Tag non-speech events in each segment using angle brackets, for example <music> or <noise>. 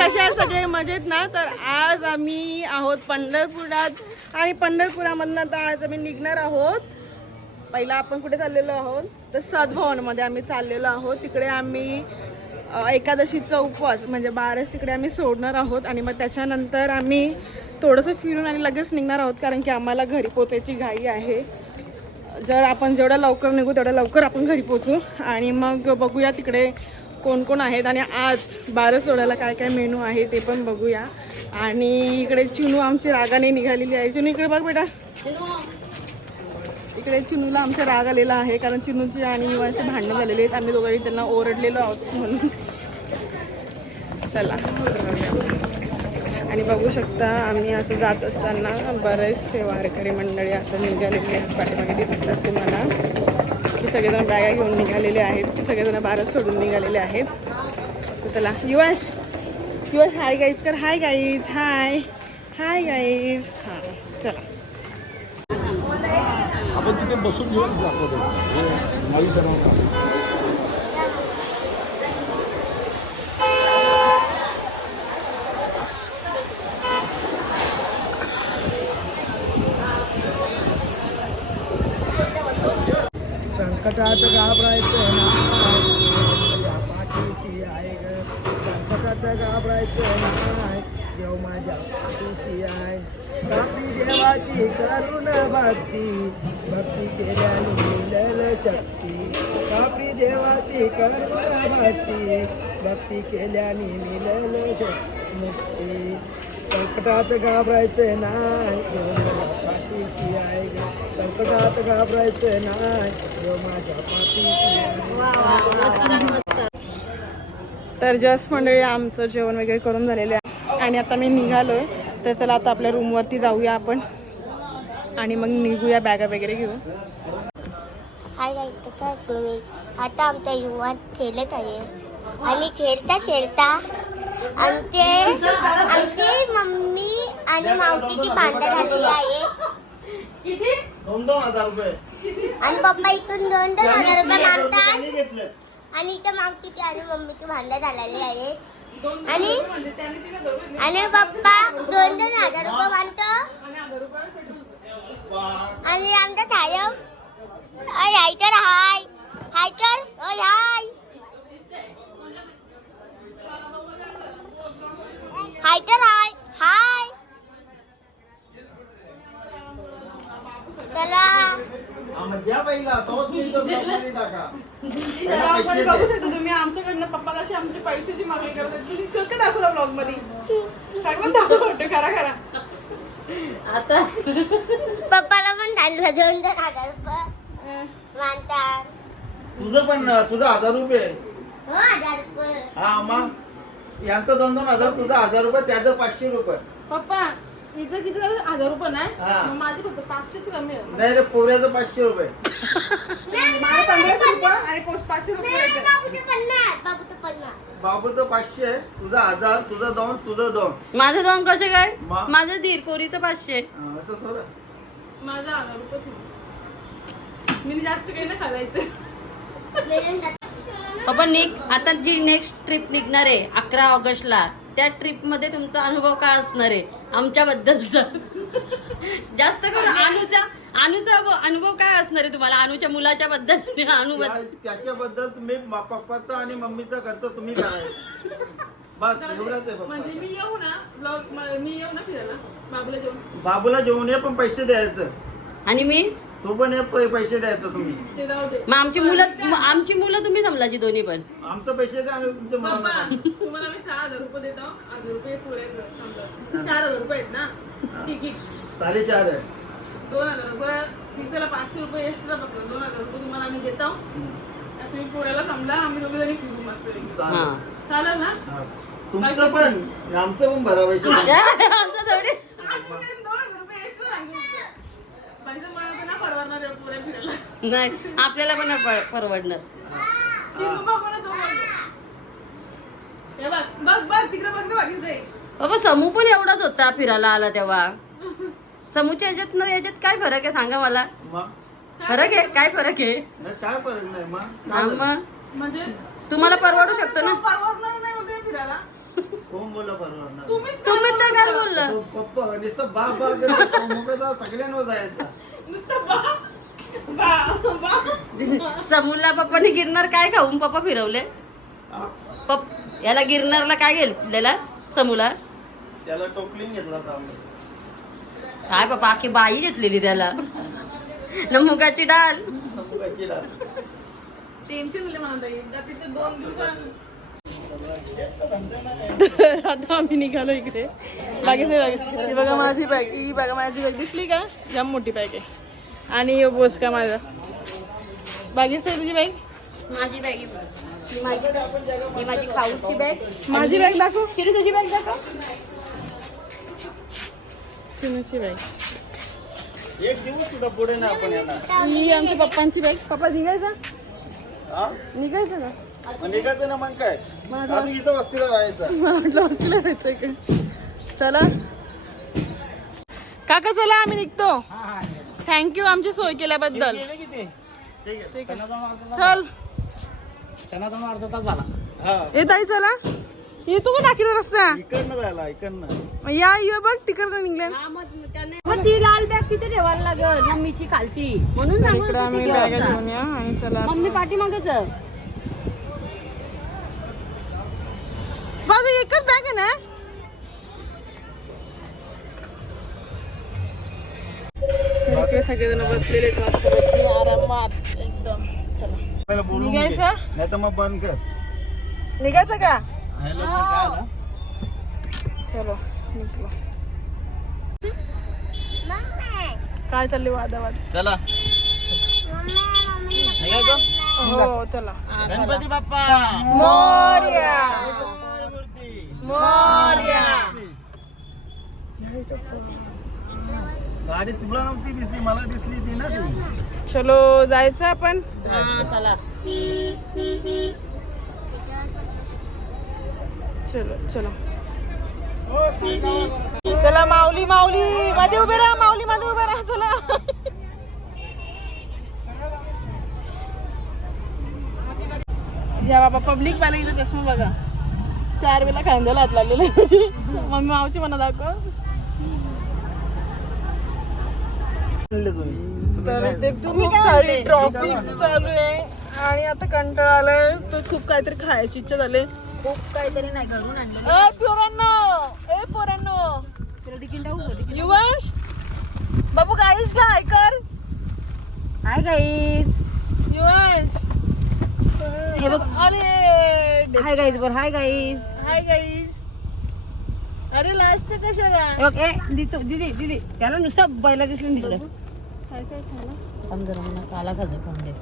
कशा आहे सगळे मजेत ना? तर आज आम्ही आहोत पंढरपुरात आणि पंढरपुरामधनं आता आज आम्ही निघणार आहोत. पहिला आपण कुठे चाललेलो आहोत? तर सद्भवनमध्ये आम्ही चाललेलो आहोत. तिकडे आम्ही एकादशीचा उपवास म्हणजे बारस तिकडे आम्ही सोडणार आहोत आणि मग त्याच्यानंतर आम्ही थोडंसं फिरून आणि लगेच निघणार आहोत कारण की आम्हाला घरी पोचायची घाई आहे. जर आपण जेवढ्या लवकर निघू तेवढ्या लवकर आपण घरी पोचू. आणि मग बघूया तिकडे कोण कोण आहेत आणि आज बारस सोडायला काय काय मेनू आहे ते पण बघूया. आणि इकडे चिनू आमची रागाने निघालेली आहे. चिनू इकडे बघ बेटा. इकडे चिनूला आमचा राग आलेला आहे कारण चिनूची आणि असे भांडणं झालेली आहेत. आम्ही दोघांनी त्यांना ओरडलेलो आहोत म्हणून. चला. आणि बघू शकता आम्ही असं जात असताना बरेचसे वारकरी मंडळी आता निघालेले आहेत. पाठीमागे दिसतात तुम्हाला. सगळेजण बॅगा घेऊन निघालेले आहेत. सगळेजण बारस सोडून निघालेले आहेत. तर चला युवाश. युवाश हाय गाईज कर. हाय गाईज हाय हाय गाईज हां चला. आपण तिथे बसून घेऊन दाखवतो हे नावी सर्वांना संकटात घाबरायचं नाही या पाठीशी आहे ग संकटात घाबरायचं नाही. देव माझ्या पाठीशी आहे. बापी देवाची करुण भक्ती. भक्ती केल्याने मिळेल शक्ती. बापी देवाची करुण भक्ती. भक्ती केल्याने मिळेल मुक्ती. संकटात घाबरायचं नाही. देव माझ्या पाठीशी आहे. संकटात घाबरायचं नाही. देव माझ्या पाठीशी आहे. तर जस्ट मंडळी आमचं जेवण वगैरे करून झालेलं आहे. आणि आता मी निघालो आहे तर चला आता आपल्या रूमवरती जाऊया आपण. आणि मग निघूया बॅगा वगैरे घेऊन. हाय आता आमचा युवा खेळत आहे. आणि खेळता खेळता आमचे आमची मम्मी आणि मावशीची भांडण झालेली आहे. आणि पप्पा इथून दोन दोन हजार रुपये मागतात. आणि इथं मावशीची आणि मम्मीची भांडण झालेली आहे. आणि आणि पप्पा दोन दोन हजार रुपये मानतो आणि आमचा साहेब अय हाय तर हाय. हाय तर अय हाय. हाय तर हाय हाय. चला. द्या ब्लॉकमध्ये <laughs> टाका. <laughs> आपण बघू शकतो तुम्ही आमच्याकडनं पप्पा कशी आमची पैशाची मागणी करत आहेत तुम्ही कसं दाखवलं ब्लॉगमध्ये सगळं दाखवलं खरा खरा. आता पप्पाला पण झालं दोन दोन हजार मानतात तुझं पण तुझं हजार रुपये. हो हजार रुपये हा मग. यांचं दोन दोन हजार तुझं हजार रुपये त्याचं पाचशे रुपये. पप्पा हिचं किती झालं? हजार रुपये हा. मग माझी फक्त पाचशेच कमी आहे. नाही रे पोऱ्याचं पाचशे रुपये. मला पंधराशे रुपये आणि पोच पाचशे रुपये नाही, द्यायचे. बाबूचं पन्नास बाबूचं पन्नास. बाबूचं पाचशे तुझा हजार तुझं दोन तुझं दोन. माझं दोन कसे काय? मा- माझं धीर पोरीचं पाचशे. हा, असं थोडं माझा हजार रुपयेच नाही. मी जास्त काही नाही इथे. आपण निघ आता जी नेक्स्ट ट्रिप निघणार आहे अकरा ऑगस्टला त्या ट्रिपमध्ये तुमचा अनुभव काय असणार आहे? आमच्याबद्दलचा जास्त करून अनुचा अनुचा अनुभव- अनुभव काय असणार आहे तुम्हाला? अनुच्या मुलाच्या बद्दल अनुभव त्या- त्याच्याबद्दल तुम्ही मा- पप्पाचा आणि मम्मीचा खर्च तुम्ही करायचा बस एवढंच आहे म्हणजे मी येऊ ना ब्लॉग मी येऊ ना फिरायला? बाबूला जेवण बाबूला जेवून ये पण पैसे द्यायचं. आणि मी? तू पण प- पैसे द्यायचं तुम्ही. ते जाऊ दे. मग आमची मुलं मग आमची मुलं तुम्ही समजायची दोन्ही पण. आमचं पैसे द्या आम्ही तुमच्या पप्पा तुम्हाला मी सहा हजार रुपये देतो. हजार रुपये पुरेसं समजा. चार हजार रुपये आहेत ना? तिकीट साडेचार आहे. दोन हजार रुपये तिच्याला पाचशे रुपये एक्स्ट्रा पकडून दोन हजार रुपये तुम्हाला आम्ही देतो. तुम्ही पुण्याला थांबला आम्ही दोघे जणी फिरू मस्त चालेल. हा. चालेल ना? हा. तुमचं पण. आमचं पण भरा पैसे. <laughs> असं थोडी हजार पाहिजे मला तर ना परवडणार आहे पुऱ्या फिरायला. नाही आपल्याला पण नाही पर- परवडणार. चिमू बघू ना तो बघ. हे बघ बघ बघ तिकडे बघ ना बाकीच नाही बाबा समू पण एवढाच होता फिरायला आला तेव्हा. समूच्या याच्यात ना याच्यात काय फरक आहे सांगा मला? मग फरक आहे? काय फरक आहे? नाही, काय फरक नाही मग हा, काय झालं? मग म्हणजे तुम्हाला परवडू शकतो ना? परवडणार नाही फिरायला. बोला बरोबर तुम्ही तर काय बोललं तो पप्पा नुसतं बा बा करतो. मोकळा सगळ्यांवर जायचा नुसतं बा बा बा समूला पप्पाने गिरणार काय खाऊन पप्पा फिरवले हा. पप याला गिरणारला काय गेलेला समूला त्याला टोकलीन घेतला होता आम्ही काय पप्पा आखी बाई घेतलेली त्याला न मुगाची डाल मुगाची डाळ. टेन्शन मला. एकदा तिथे दोन दिवसां <laughs> आता आम्ही निघालो इकडे. बाकी ही बघा माझी बॅग ही बघा माझी बॅग दिसली का? जाम मोठी बॅग आहे. आणि बोस का माझा? बाकी तुझी बॅग माझी बॅग ही माझी माझी खाऊची बॅग माझी बॅग दाखव. चिरी तुझी बॅग दाखव. चिन्नची बॅग एक दिवस सुद्धा पुढे ना आपण येणार. ही आमच्या पप्पांची बॅग पप्पा निघायचा? हा? निघायचं का? मग निघायचं ना मग काय? मला अजून इथं वस्तीला राहायचं. मला वाटलं हॉस्टेलला जायचंय का? चला. काका चला आम्ही निघतो. थँक्यू आमची सोय केल्याबद्दल. ठीक आहे चल. हा. येत आहे चला. येतो का टाकीला रस्ता. इकडनं जायला इकडनं. मग या ये बघ तिकडनं निघल्या. मग ती लाल बॅग तिथे ठेवायला लागल मम्मीची खालती. म्हणून इकडे होती आम्ही ती बॅगा अवस्था. घेऊन या आणि चला. मम्मी पाठीमागच. बाजू एकच बॅग आहे ना? इकडे सगळेजण बसलेले पैकी. आरामात एकदम. चला. निघायचं? नाही तर मग बंद कर. निघायचं का? चलो निघलो मम्मी. काय चालले वादावाद? चला. Mummy mummy. निघायचं? हो चला. गणपती बाप्पा. मोर्या. गाडी तुला नव्हती दिसली मला दिसली ती ना ती. चलो जायचं आपण? चला. चलो. चलो चला. माऊली माऊली. मध्ये उभे राहा माऊली मध्ये उभे राहा चला. या बाबा पब्लिक वाला इथं चष्मा बघा. चार वेळा खांद्याला हात लागलेला आहे. मम्मी मावशी म्हणा दाखव. तर इथे खूप सारी ट्रॉफिक चालू आहे आणि आता कंटाळा आलाय. तर खूप काहीतरी खायची इच्छा झाली. खूप काहीतरी नाही घरून आणली. ए पोरांनो! ए पोरांनो! युवश! बाबू गाडीच हाय कर? हाय गाईज युवश! हे बघ. अरे हाय गाईज बर हाय गाईज हाय गाईज अरे लास्ट कशाला? बघ ए दीदी दीदी दीदी त्याला नुसतं बैला दिसलं तिकडे. काय काय खायला? पण मला काला खाजो खाऊन दे.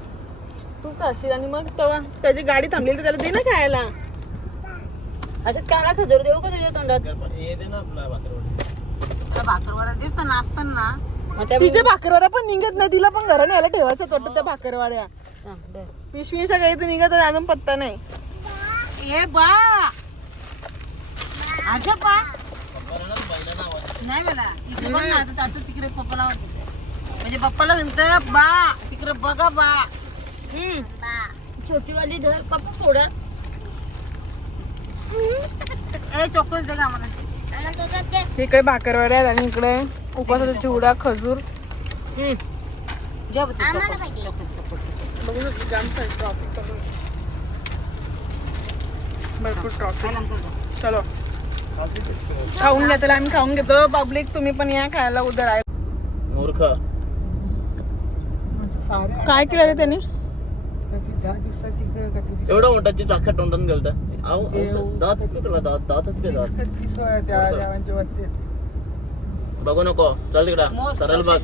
तू खाशील आणि मग तेव्हा त्याची गाडी थांबलेली तर त्याला दे ना खायला. असं काला खजूर देऊ का तुझ्या तोंडात? दे ना आपला भाकरवडी. भाकरवाडा दिसत ना असताना मग त्या तिचे भाकरवाड्या पण निघत नाही तिला पण घराने यायला ठेवायचं होतं त्या भाकरवाड्या. पिशवी सगळी इथे निघत अजून पत्ता नाही. ए बा. अच्छा बा नाही मला इकडे बघ ना आता तिकडे पप्पाला म्हणजे पप्पाला म्हणतं बा तिकडे बघा बा. हम्म. छोटीवाली धर पप्पा थोडं ए चॉकलेट दे का आम्हाला इकडे भाकरवाड्या आहेत आणि इकडे उपासाचा चिवडा खजूर. हम्म. जेव तू, आम्हाला चॉकलेट, पाहिजे. Chocolate, chocolate. बघू ना जाम ट्रॉफिक भरपूर ट्रॉफिक? चलो. खाऊन घ्या त्याला आम्ही खाऊन घेतो. पब्लिक तुम्ही पण या खायला उद्या आहे मूर्ख. काय केलं रे त्याने? एवढा मोठाची चाखा तोंडात गेलता? आव दात इतके तुला दात दातच के दात? बघू नको. चल तिकडा. सरळ बघ.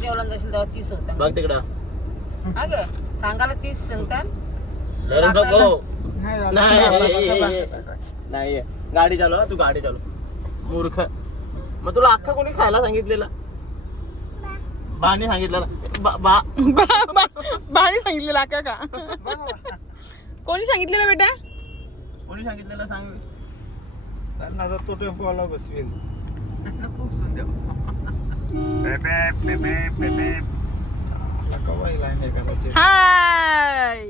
बघ तिकडा. सांगायला तीस सांगतात. नाही नाही गाडी चालव हा, तू गाडी चालव. मूर्ख. मग तुला अख्खा कोणी खायला सांगितलेला? बाने सांगितलेला. बा बा. बाणी सांगितलेला का का? कोणी सांगितलेलं बेटा? कोणी सांगितलेलं सांग? ना तो टेम्पो आला बसवेल. हाय.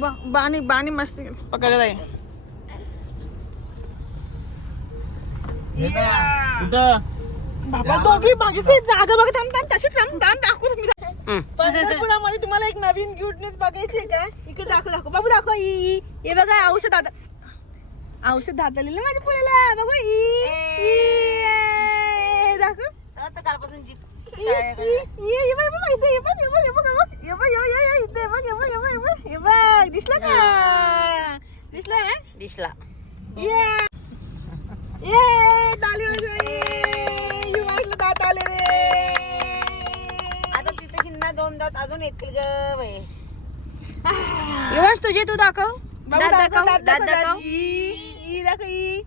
बा- बाणी बाणी मस्ती पकडत आहे हे बाबा दोघी मागे जागा बघा थांब थांब तशीच थांब. पंढरपुरामध्ये तुम्हाला एक नवीन गुड न्यूज बघायची आहे का? इकडे दाखव दाखव. बाबू दाखव ई. हे बघा औषध आता औषध दातालेलं माझ्या पुण्याला बघू ई दाखव. आता कालपासून बघ, दिसलं. का दिसलं दिसला ये ये ताली वाजवा ये युवासला दात आले रे आता तिथे शिन्ना दोन दात अजून येतील ग बाई. युवाश तुझे तू दाखव. दात दाखव दाखव दात दाखव ई दाखव ई.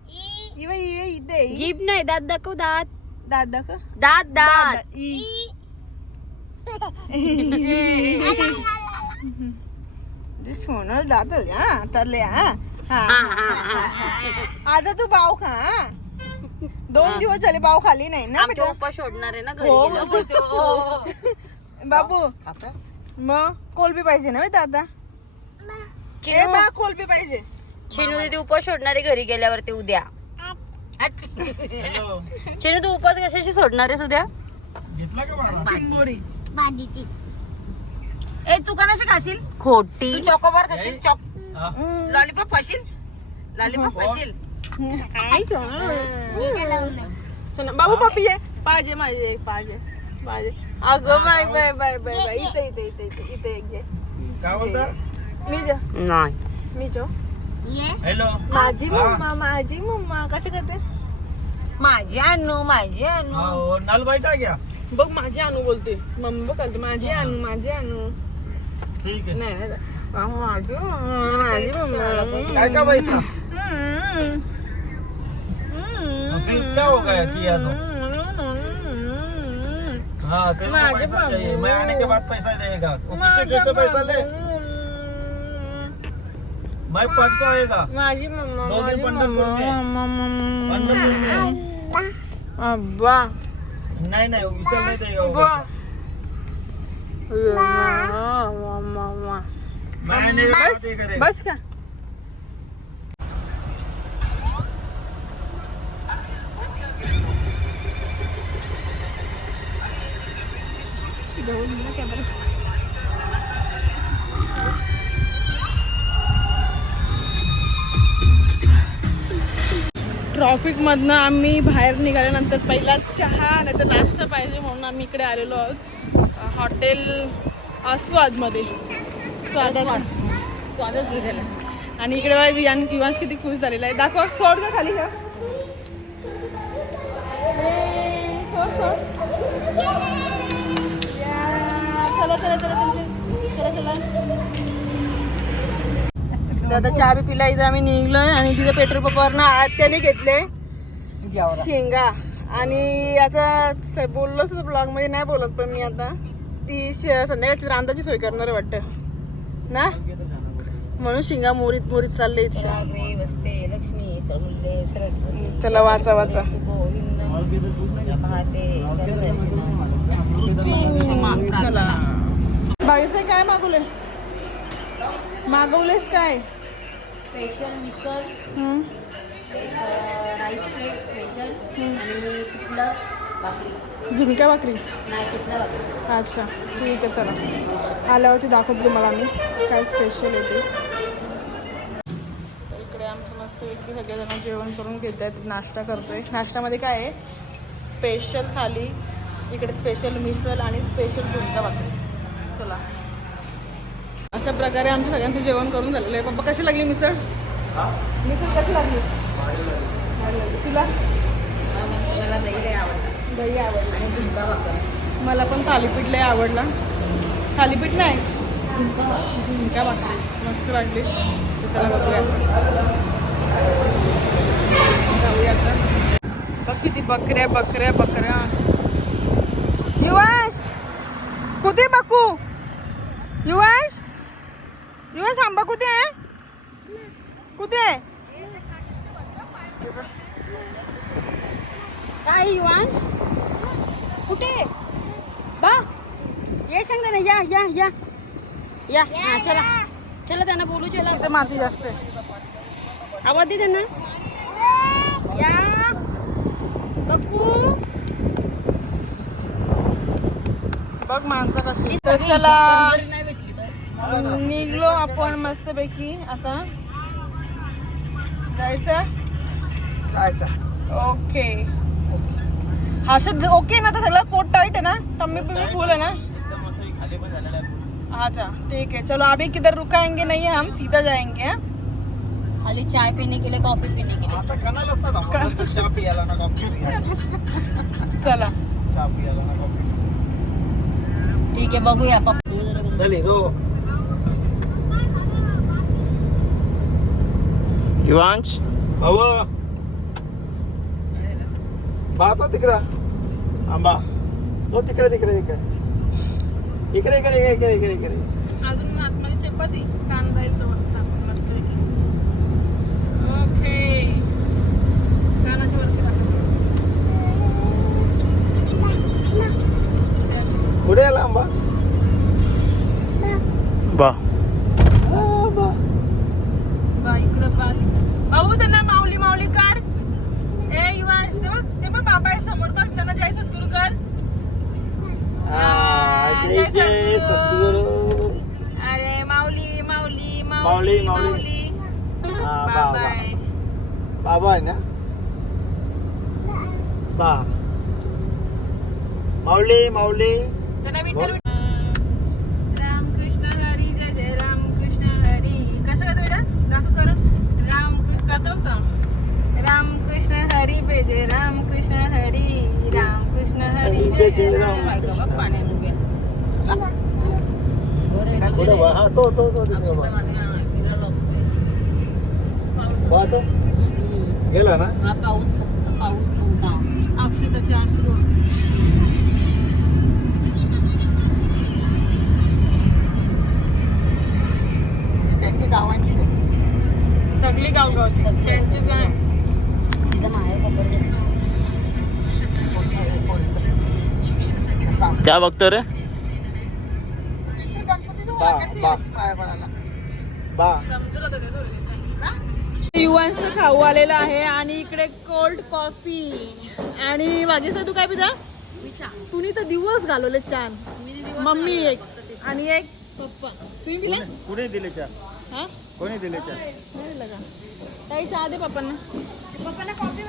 जीभ नाही दात दाखव दात. दात दाखव दात दात. ई. <laughs> सोनं दात हा तरले हा. हा. हा, हा, हा. आता तू बाव खा हा. दोन दिवस झाले बाव खाली नाही ना बेटा. उपास सोडणार आहे ना घरी हो, गेल्यावर. हो. हो, हो. बाबू मग कोलबी पाहिजे ना माहिती आता ए चिनू. बा कोलबी पाहिजे. चिनू दीदी उपास सोडणार आहे घरी गेल्यावरती उद्या. चिनू तू उपास कशाशी सोडणार आहेस उद्या घेतला का बाळा? चिंबोरी बांधीती ए तू कणाशी खाशील? खोटी. तू चॉकोबार खाशील? चॉक हा. लॉलीपॉप खाशील? लॉलीपॉप खाशील? आई सोनं. सोनं. बाबू पप्पी आहे पाहिजे माझे एक पाहिजे. पाहिजे. अगं bye bye bye bye bye इथे इथे इथे इथे इथे एक घे. काय बोलता? मी जो नाही. मी जो हॅलो माझी. मम्मा माझी मम्मा कसं करते? माझी आणू माझी आणू नल बैठा घ्या बघ माझी आणू बोलते. मम्मी बघ माझी आणू माझी आणू ठीक आहे. नाही नाही आ, माझी मम्मा, माझी मम्मा. काय का पैसा हम्म. फिर क्या हो गया किया तो हाँ तेरे को मागे पैसा बाबू. चाहिए मैं आने के बाद पैसा देगा वो किससे देते पैसा ले मैं पढ़ तो आएगा माझी मम्मा दो दिन माझी पंढरपूर. Mamma, mamma. अब्बा नहीं नहीं वो विशाल नहीं अब्बा। मम्मा के बस का? ट्रॉफिक मधनं आम्ही बाहेर निघाल्यानंतर पहिला चहा नाही तर नाश्ता पाहिजे म्हणून आम्ही इकडे आलेलो आहोत. हॉटेल आस्वादमध्ये. स्वादात स्वादच निघाला आणि इकडे वियान इवांश किती खुश झालेला आहे. दाखव सोड का खाली का सोड सोड. या, चला चला चला चला चला चला. तर आता चहा बी पिला इथं आम्ही निघलोय आणि तिथे पेट्रोल पंपावरनं आज त्याने घेतले शेंगा. आणि आता बोललोच ब्लॉगमध्ये नाही बोलत पण मी आता. ती संध्याकाळची रांदाची सोय करणार आहे वाटतं. ना? म्हणून शिंगा मोरीत मोरीत चालले चला वाचा वाचा. चला. बावीस काय मागवले मागवलेस काय? Special misal rice plate special. आणि पिठलं भाकरी. झुणका भाकरी? नाही पिठलं भाकरी. अच्छा ठीक आहे चला. आल्यावरती दाखवते तुम्हाला मी काय स्पेशल आहे ते. तर इकडे आमचं मस्त सगळेजण जेवण करून घेत आहेत नाश्ता करतोय. नाश्त्यामध्ये काय आहे? स्पेशल थाली इकडे स्पेशल मिसळ आणि स्पेशल झुणका भाकरी. चला. अशा प्रकारे आमच्या सगळ्यांचं जेवण करून झालेलं आहे. पप्पा कशी लागली मिसळ? मिसळ कशी लागली? भारी लागली. तुला? मला दही लय आवडतं दही आवडलं. आणि झुणका भाकर. मला पण थालीपीठ लय आवडला. थालीपीठ नाही? झुणका भाकरी. मस्त लागली. तर चला बघूया जाऊया आता. बघ किती बकऱ्या बकऱ्या बकऱ्या. युवाश कुठे बाकू? युवाश युवाश आंबा कुठे आहे? कुठे आहे? काय युवांश? कुठे? बा ये सांगता ना या या या. या हा चला. चला त्यांना बोलू चला. इथे माती जास्त आहे. आवाज दे त्यांना. या. बघू. बघ माणसं कशी तर चला. निघलो आपण मस्तपैकी. आता जायचं? जायचं. ओके. हर्षद ओके ना आता सगळं पोट टाईट है ना? टम्मी पिम्मी फुल है ना? एकदम मस्त खाली पण झालेला आहे. अच्छा. ठीक है चलो अभी किधर रुकाएँगे नहीं है हम सीधा जाएँगे हाँ? खाली चाय पीने के लिए कॉफ़ी पीने के लिए. आता कणाला असतात आपण चहा पियाला ना कॉफ़ी पियाला चला. चहा पियाला ना कॉफ़ी ठीक आहे बघूया. पप्पा चल हो युवांश अव पाहता तिकडं आंबा तो तिकडे तिकडे तिकडे इकडे इकडे इकडे इकडे इकडे इकडे अजून आतमध्ये चपाती कांदा येईल तर टाकून मस्तपैकी ओके कानाची वरती टाक. पुढे आला आंबा बा आंबा बा इकडं बा भाऊ त्यांना माऊली माऊली कर ए युवा ते बघ ते बघ बाबा आहे समोर बघ त्यांना जय सद्गुरू कर हा, जय जय सद्गुरू अरे माऊली माऊली माऊली, माऊली. माऊली. हा, बाबा बाबा. आहे बाबा. आहे ना बा माऊली माऊली विठ्ठल राम कृष्ण हरी जय जय राम कृष्ण हरी. कसं करतो बेटा दाखव करून राम कृष्ण करतो का राम कृष्ण हरी पे जय राम. कृष्ण हरी राम कृष्ण हरी जय जय राम उभ्या पुढे बा. हा तो तो तो तिकडे बा. बा तो गेला ना हा पाऊस फक्त पाऊस नव्हता अक्षताचे अश्रू होते त्यांची गावांची सगळी गावगावची त्यांचीच आहे तिथं माहेर खबर क्या बघतो रे बा बा. बा. युवांचं खाऊ आलेलं आहे आणि इकडे कोल्ड कॉफी आणि वाजेचा तू काय पिता? तुम्ही तर दिवस घालवले छान. मम्मी एक. आणि एक पप्पा. तुम्ही दिले चहा? हा? कोणी दिले चहा? काही चहा दे पप्पांना.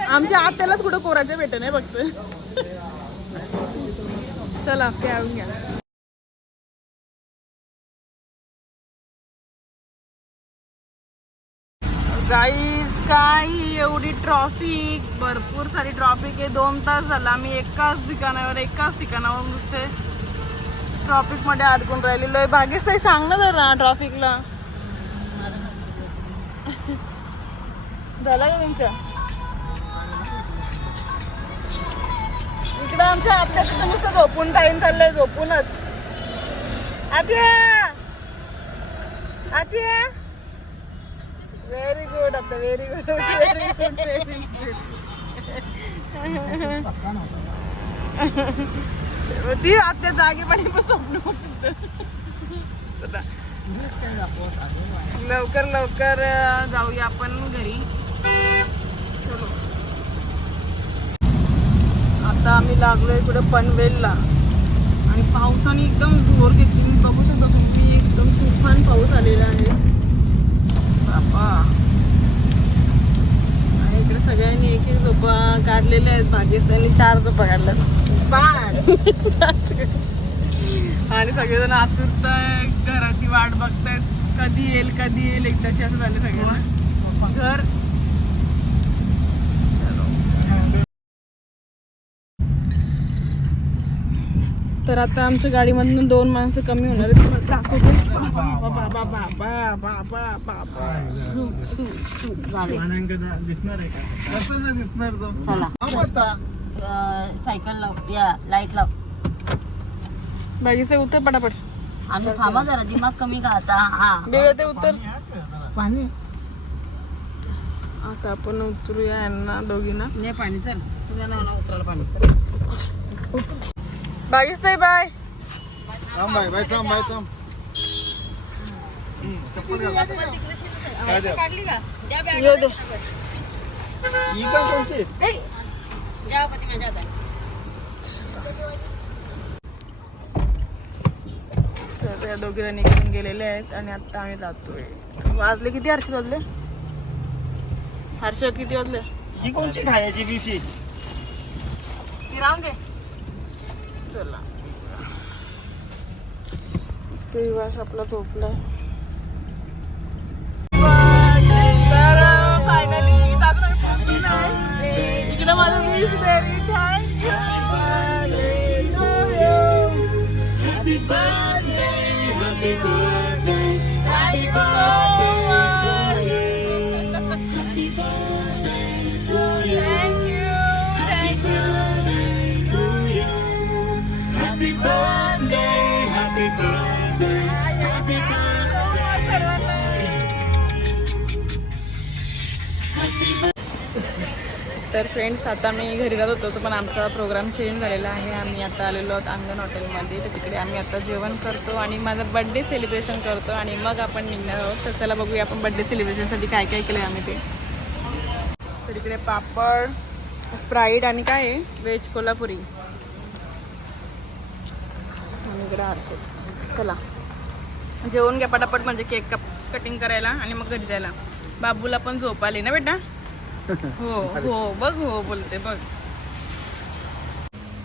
आमच्या आत्यालाच कुठं कोराचे भेटे नाही फक्त चला घ्या. गाईज काही एवढी ट्रॉफिक भरपूर सारी ट्रॉफिक आहे. दोन तास झाला. आम्ही एकाच ठिकाणावर एकाच ठिकाणावर नुसते ट्रॉफिकमध्ये अडकून राहिलेलो आहे भाग्यच ताई सांग ना जरा ट्रॉफिकला झाला का तुमच्या इकडं आमच्या आत्याचं नुसतं झोपून टाईम चाललंय झोपूनच. आत्या! आत्या! व्हेरी गुड आता very good very good very good ती आत्या जागेपणी पण स्वप्न लवकर लवकर जाऊया आपण घरी. चलो. आता आम्ही लागलो इकडे पनवेलला. आणि पावसाने एकदम जोर घेतली. मी बघू शकता तुम्ही एकदम तुफान पाऊस आलेला आहे. बापा. इकडे सगळ्यांनी एक एक झोपा काढलेल्या आहेत. भाग्यस्थानी चार झोपा काढल्यात. <laughs> आणि सगळेजण आतुरत घराची वाट बघतायत. कधी येईल कधी येईल. एकदाशी असं झालं सगळ्यांना. घर चलो. तर आता आमच्या गाडीमधून दोन माणसं कमी होणार आहेत. सायकल लाव या लाइट लाव. से उतर पटापट. आम्ही थांबा जरा दिमाग कमी का आता? हा. ते उतर. पाणी आता आपण उतरूया यांना दोघींना. नाही पाणी चल. तुझ्या नावाला उतरायला पाणी. बागीच ताई बाय थांब बाय बाय थांब बाय थांब. काढली का? द्या बॅग येऊ दे. ही पण कोणची? जाओ पति में जाता तर त्या दोघी जणी इकडून गेलेले आहेत आणि आता आम्ही जातोय. वाजले किती हर्षद वाजले? हर्षद किती वाजले? ही कोणची खायची बिफी ती राहून दे. चला. ते विवास आपला झोपलाय. इकडे माझं बेरी थँक्यू थँक्यू तर फ्रेंड्स आता मी घरी जात होतो पण आमचा प्रोग्राम चेंज झालेला आहे. आम्ही आता आलेलो आहोत अंगण हॉटेलमध्ये. तर तिकडे आम्ही आता जेवण करतो आणि माझा बड्डे सेलिब्रेशन करतो आणि मग आपण निघणार आहोत. तर चला बघूया आपण बड्डे सेलिब्रेशनसाठी काय काय केलं आम्ही ते. तर इकडे पापड स्प्राईट आणि काय आहे? व्हेज कोल्हापुरी. आणि इकडे आरसे. चला. जेवून घ्या पटापट म्हणजे केक कप कटिंग करायला आणि मग घरी जायला. बाबूला पण झोप आली ना बेटा? हो <laughs> हो बघ हो बोलते बघ.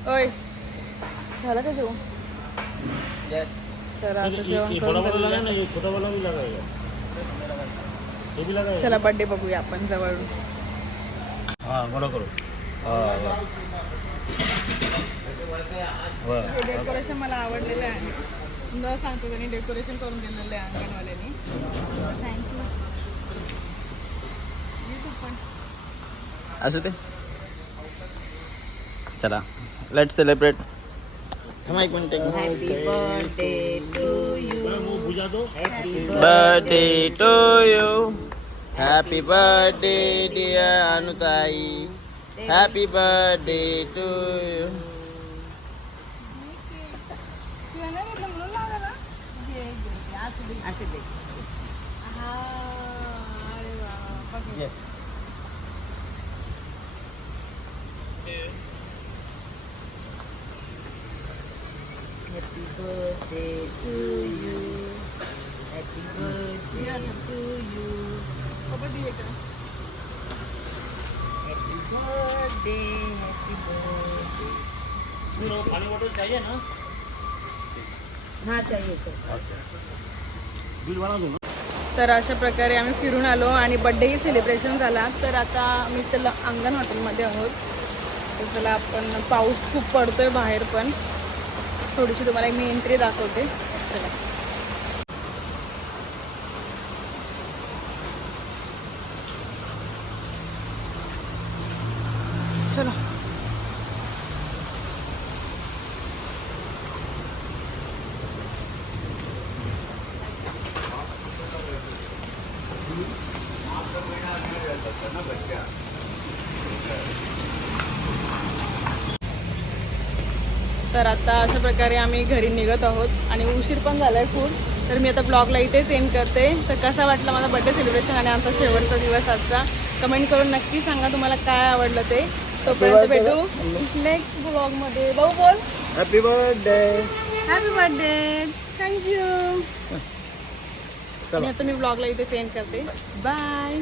ओय झालं का जेवण? चला आता जेवण करून घरी चला बर्थडे बघूया आपण जवळून. हा डेकोरेशन मला आवडलेलं आहे. न सांगतो त्यांनी डेकोरेशन करून दिलेलं आहे अंगणवाल्यांनी. थँक्यू पण. असू ते चला लेट सेलिब्रेट एक minute birthday to you happy birthday dear Anutai happy birthday to you तुला नाही घेतलं म्हणून लावलं ना घे, घे, घे. असू दे. असू दे हा, अरे वा, बघ हे. हॅपी यू पप्पा दे इकडं. हॅपी बर्थडे हॅपी बर्थडे हाँ चाहिए तो तर अशा प्रकारे आम्ही फिरून आलो आणि बड्डेही सेलिब्रेशन झाला. तर आता मी त्याला अंगण हॉटेलमध्ये आहोत. तर चला आपण पाऊस खूप पडतोय बाहेर पण. थोडीशी तुम्हाला एक मी एंट्री दाखवते. चला. चला. तर आता अशा प्रकारे आम्ही घरी निघत आहोत. आणि उशीर पण झाला आहे खूप. तर मी आता ब्लॉगला इथेच एंड करते. तर कसा वाटला माझा बड्डे सेलिब्रेशन आणि आमचा शेवटचा दिवस आजचा? कमेंट करून नक्की सांगा तुम्हाला काय आवडलं ते. तोपर्यंत भेटू नेक्स्ट ब्लॉगमध्ये भाऊ बोल. Happy birthday happy birthday thank you आणि आता मी ब्लॉगला इथे चेंज करते. बाय